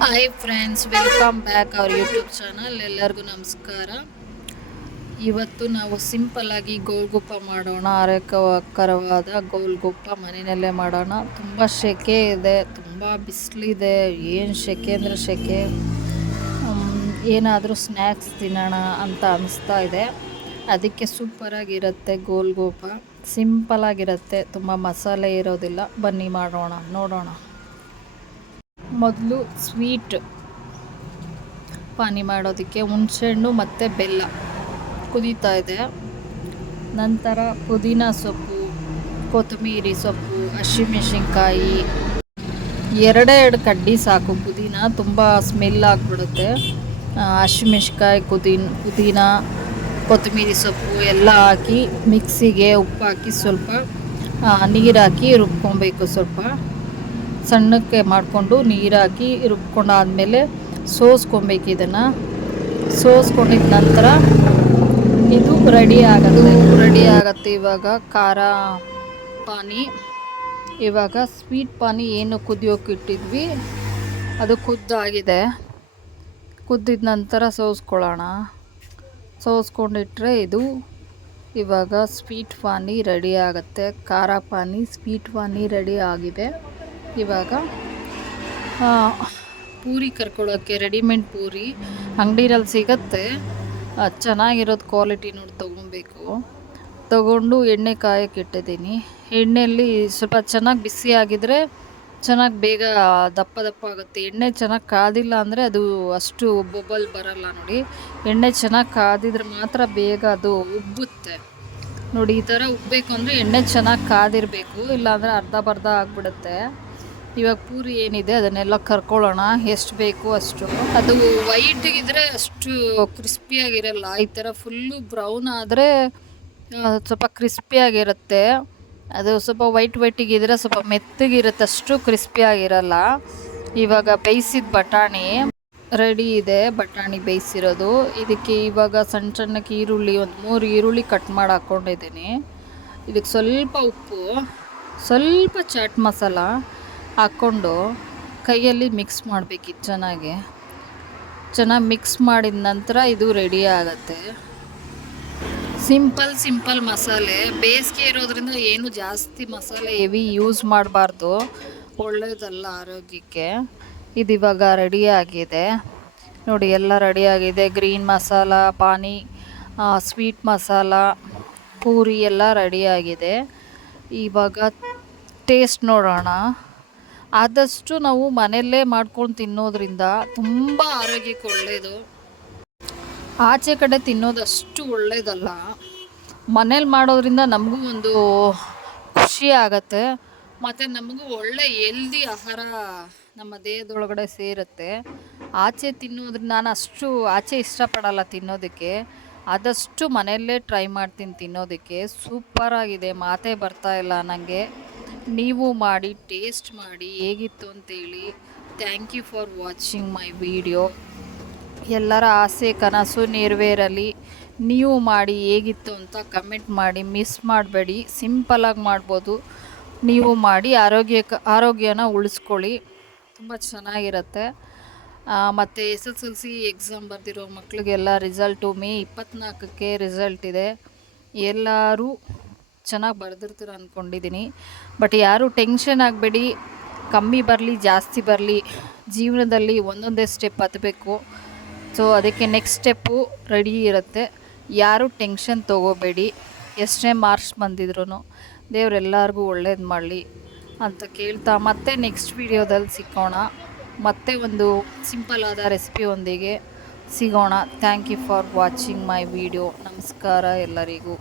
Hi friends, welcome back our YouTube channel. ಎಲ್ಲರಿಗೂ ನಮಸ್ಕಾರ. ಇವತ್ತು ನಾವು ಸಿಂಪಲ್ ಆಗಿ ಗೋಲ್ಗುಪ್ಪ ಮಾಡೋಣ. ಆರೋಗ್ಯಕರವಾದ ಗೋಲ್ಗುಪ್ಪ ಮನೆಯಲ್ಲೇ ಮಾಡೋಣ. ತುಂಬ ಸೆಕೆ ಇದೆ, ತುಂಬ ಬಿಸಿಲಿದೆ. ಏನು ಸೆಕೆ ಅಂದರೆ ಸೆಕೆ. ಏನಾದರೂ ಸ್ನ್ಯಾಕ್ಸ್ ತಿನ್ನೋಣ ಅಂತ ಅನಿಸ್ತಾ ಇದೆ. ಅದಕ್ಕೆ ಸೂಪರಾಗಿರುತ್ತೆ ಗೋಲ್ಗುಪ್ಪ. ಸಿಂಪಲಾಗಿರುತ್ತೆ, ತುಂಬ ಮಸಾಲೆ ಇರೋದಿಲ್ಲ. ಬನ್ನಿ ಮಾಡೋಣ, ನೋಡೋಣ. ಮೊದಲು ಸ್ವೀಟ್ ಪಾನಿ ಮಾಡೋದಕ್ಕೆ ಹುಣಸೆಹಣ್ಣು ಮತ್ತು ಬೆಲ್ಲ ಕುದೀತಾ ಇದೆ. ನಂತರ ಪುದೀನ ಸೊಪ್ಪು, ಕೊತ್ತಂಬರಿ ಸೊಪ್ಪು, ಹಸಿಮೆಣಸಿನ್ಕಾಯಿ ಎರಡು ಕಡ್ಡಿ ಸಾಕು. ಪುದೀನ ತುಂಬ ಸ್ಮೆಲ್ ಆಗಿಬಿಡುತ್ತೆ. ಹಸಿಮೆಣಸಿನ್ಕಾಯಿ, ಪುದೀನ, ಕೊತ್ತಂಬರಿ ಸೊಪ್ಪು ಎಲ್ಲ ಹಾಕಿ ಮಿಕ್ಸಿಗೆ ಉಪ್ಪು ಹಾಕಿ ಸ್ವಲ್ಪ ನೀರು ಹಾಕಿ ರುಬ್ಕೊಬೇಕು. ಸ್ವಲ್ಪ ಸಣ್ಣಕ್ಕೆ ಮಾಡಿಕೊಂಡು ನೀರು ಹಾಕಿ ರುಬ್ಕೊಂಡಾದಮೇಲೆ ಸೋಸ್ಕೊಬೇಕು. ಇದನ್ನು ಸೋಸ್ಕೊಂಡಿದ್ದ ನಂತರ ಇದು ರೆಡಿ ಆಗುತ್ತೆ. ಇವಾಗ ಖಾರ ಪಾನಿ, ಇವಾಗ ಸ್ವೀಟ್ ಪಾನಿ ಏನು ಕುದಿಯೋಕೆ ಇಟ್ಟಿದ್ವಿ ಅದು ಕುದ್ದಾಗಿದೆ. ಕುದ್ದಿದ ನಂತರ ಸೋಸ್ಕೊಳ್ಳೋಣ. ಸೋಸ್ಕೊಂಡಿಟ್ರೆ ಇದು ಇವಾಗ ಸ್ವೀಟ್ ಪಾನಿ ರೆಡಿ ಆಗುತ್ತೆ. ಖಾರ ಪಾನಿ, ಸ್ವೀಟ್ ಪಾನಿ ರೆಡಿ ಆಗಿದೆ. ಇವಾಗ ಪೂರಿ ಕರ್ಕೊಳ್ಳೋಕ್ಕೆ ರೆಡಿಮೇಡ್ ಪೂರಿ ಅಂಗಡಿಯಲ್ಲಿ ಸಿಗತ್ತೆ. ಚೆನ್ನಾಗಿರೋದು ಕ್ವಾಲಿಟಿ ನೋಡಿ ತೊಗೊಬೇಕು. ತೊಗೊಂಡು ಎಣ್ಣೆ ಕಾಯಕ್ಕೆ ಇಟ್ಟಿದ್ದೀನಿ. ಎಣ್ಣೆಯಲ್ಲಿ ಸ್ವಲ್ಪ ಚೆನ್ನಾಗಿ ಬಿಸಿ ಆಗಿದ್ರೆ ಚೆನ್ನಾಗಿ ಬೇಗ ದಪ್ಪ ಆಗುತ್ತೆ. ಎಣ್ಣೆ ಚೆನ್ನಾಗಿ ಕಾದಿಲ್ಲ ಅಂದರೆ ಅದು ಅಷ್ಟು ಬೊಬ್ಬಲ್ ಬರಲ್ಲ ನೋಡಿ. ಎಣ್ಣೆ ಚೆನ್ನಾಗಿ ಕಾದಿದ್ರೆ ಮಾತ್ರ ಬೇಗ ಅದು ಉಬ್ಬುತ್ತೆ ನೋಡಿ. ಈ ಥರ ಉಬ್ಬಬೇಕು ಅಂದರೆ ಎಣ್ಣೆ ಚೆನ್ನಾಗಿ ಕಾದಿರಬೇಕು, ಇಲ್ಲಾಂದರೆ ಅರ್ಧ ಆಗಿಬಿಡುತ್ತೆ. ಇವಾಗ ಪೂರಿ ಏನಿದೆ ಅದನ್ನೆಲ್ಲ ಕರ್ಕೊಳ್ಳೋಣ, ಎಷ್ಟು ಬೇಕು ಅಷ್ಟು. ಅದು ವೈಟಿಗಿದ್ರೆ ಅಷ್ಟು ಕ್ರಿಸ್ಪಿಯಾಗಿರಲ್ಲ. ಈ ಥರ ಫುಲ್ಲು ಬ್ರೌನ್ ಆದರೆ ಸ್ವಲ್ಪ ಕ್ರಿಸ್ಪಿಯಾಗಿರುತ್ತೆ. ಅದು ಸ್ವಲ್ಪ ವೈಟಿಗಿದ್ರೆ ಸ್ವಲ್ಪ ಮೆತ್ತಗಿರುತ್ತೆ, ಅಷ್ಟು ಕ್ರಿಸ್ಪಿಯಾಗಿರಲ್ಲ. ಇವಾಗ ಬೇಯಿಸಿದ ಬಟಾಣಿ ರೆಡಿ ಇದೆ. ಬಟಾಣಿ ಬೇಯಿಸಿರೋದು. ಇದಕ್ಕೆ ಇವಾಗ ಸಣ್ಣಕ್ಕೆ ಈರುಳ್ಳಿ, ಒಂದು 3 ಈರುಳ್ಳಿ ಕಟ್ ಮಾಡಿ ಹಾಕ್ಕೊಂಡಿದ್ದೀನಿ. ಇದಕ್ಕೆ ಸ್ವಲ್ಪ ಉಪ್ಪು, ಸ್ವಲ್ಪ ಚಾಟ್ ಮಸಾಲ ಹಾಕ್ಕೊಂಡು ಕೈಯಲ್ಲಿ ಮಿಕ್ಸ್ ಮಾಡಬೇಕಿತ್ತು. ಚೆನ್ನಾಗಿ ಮಿಕ್ಸ್ ಮಾಡಿದ ನಂತರ ಇದು ರೆಡಿ ಆಗುತ್ತೆ. ಸಿಂಪಲ್ ಮಸಾಲೆ. ಬೇಸಿಗೆ ಇರೋದ್ರಿಂದ ಏನು ಜಾಸ್ತಿ ಮಸಾಲೆ ಹೆವಿ ಯೂಸ್ ಮಾಡಬಾರ್ದು, ಒಳ್ಳೆಯದಲ್ಲ ಆರೋಗ್ಯಕ್ಕೆ. ಇದು ಇವಾಗ ರೆಡಿ ಆಗಿದೆ ನೋಡಿ, ಎಲ್ಲ ರೆಡಿ ಆಗಿದೆ. ಗ್ರೀನ್ ಮಸಾಲ ಪಾನಿ, ಸ್ವೀಟ್ ಮಸಾಲ, ಪೂರಿ ಎಲ್ಲ ರೆಡಿ ಆಗಿದೆ. ಇವಾಗ ಟೇಸ್ಟ್ ನೋಡೋಣ. ಆದಷ್ಟು ನಾವು ಮನೆಯಲ್ಲೇ ಮಾಡ್ಕೊಂಡು ತಿನ್ನೋದ್ರಿಂದ ತುಂಬ ಆರೋಗ್ಯಕ್ಕೆ ಒಳ್ಳೆಯದು. ಆಚೆ ಕಡೆ ತಿನ್ನೋದು ಅಷ್ಟು ಒಳ್ಳೆಯದಲ್ಲ. ಮನೇಲಿ ಮಾಡೋದ್ರಿಂದ ನಮಗೂ ಒಂದು ಖುಷಿ ಆಗತ್ತೆ, ಮತ್ತು ನಮಗೂ ಒಳ್ಳೆ ಹೆಲ್ದಿ ಆಹಾರ ನಮ್ಮ ದೇಹದೊಳಗಡೆ ಸೇರುತ್ತೆ. ಆಚೆ ತಿನ್ನೋದ್ರಿಂದ ನಾನು ಅಷ್ಟು ಆಚೆ ಇಷ್ಟಪಡಲ್ಲ ತಿನ್ನೋದಕ್ಕೆ. ಆದಷ್ಟು ಮನೆಯಲ್ಲೇ ಟ್ರೈ ಮಾಡ್ತೀನಿ ತಿನ್ನೋದಕ್ಕೆ. ಸೂಪರಾಗಿದೆ, ಮಾತೇ ಬರ್ತಾಯಿಲ್ಲ ನನಗೆ. ನೀವು ಮಾಡಿ ಟೇಸ್ಟ್ ಮಾಡಿ ಹೇಗಿತ್ತು ಅಂತೇಳಿ. Thank you for watching my video. ಎಲ್ಲರ ಆಸೆ ಕನಸು ನೆರವೇರಲಿ. ನೀವು ಮಾಡಿ ಹೇಗಿತ್ತು ಅಂತ ಕಮೆಂಟ್ ಮಾಡಿ, ಮಿಸ್ ಮಾಡಬೇಡಿ. ಸಿಂಪಲಾಗಿ ಮಾಡ್ಬೋದು. ನೀವು ಮಾಡಿ ಆರೋಗ್ಯನ ಉಳಿಸ್ಕೊಳ್ಳಿ, ತುಂಬ ಚೆನ್ನಾಗಿರುತ್ತೆ. ಮತ್ತು SSLC ಎಕ್ಸಾಮ್ ಬರೆದಿರೋ ಮಕ್ಕಳಿಗೆಲ್ಲ ರಿಸಲ್ಟು ಮೇ 24ಕ್ಕೆ ರಿಸಲ್ಟ್ ಇದೆ. ಎಲ್ಲರೂ ಚೆನ್ನಾಗಿ ಬರೆದಿರ್ತೀರ ಅಂದ್ಕೊಂಡಿದ್ದೀನಿ. ಬಟ್ ಯಾರೂ ಟೆನ್ಷನ್ ಆಗಬೇಡಿ. ಕಮ್ಮಿ ಬರಲಿ ಜಾಸ್ತಿ ಬರಲಿ, ಜೀವನದಲ್ಲಿ ಒಂದೊಂದೇ ಸ್ಟೆಪ್ ಹತ್ತಬೇಕು. ಸೊ ಅದಕ್ಕೆ ನೆಕ್ಸ್ಟ್ ಸ್ಟೆಪ್ಪು ರೆಡಿ ಇರುತ್ತೆ. ಯಾರೂ ಟೆನ್ಷನ್ ತೊಗೋಬೇಡಿ. ಎಷ್ಟೇ ಮಾರ್ಕ್ಸ್ ಬಂದಿದ್ರು ದೇವರೆಲ್ಲರಿಗೂ ಒಳ್ಳೇದು ಮಾಡಲಿ ಅಂತ ಕೇಳ್ತಾ, ಮತ್ತೆ ನೆಕ್ಸ್ಟ್ ವಿಡಿಯೋದಲ್ಲಿ ಸಿಕ್ಕೋಣ. ಮತ್ತೆ ಒಂದು ಸಿಂಪಲ್ ಆದ ರೆಸಿಪಿಯೊಂದಿಗೆ ಸಿಗೋಣ. Thank you for watching my video. ನಮಸ್ಕಾರ ಎಲ್ಲರಿಗೂ.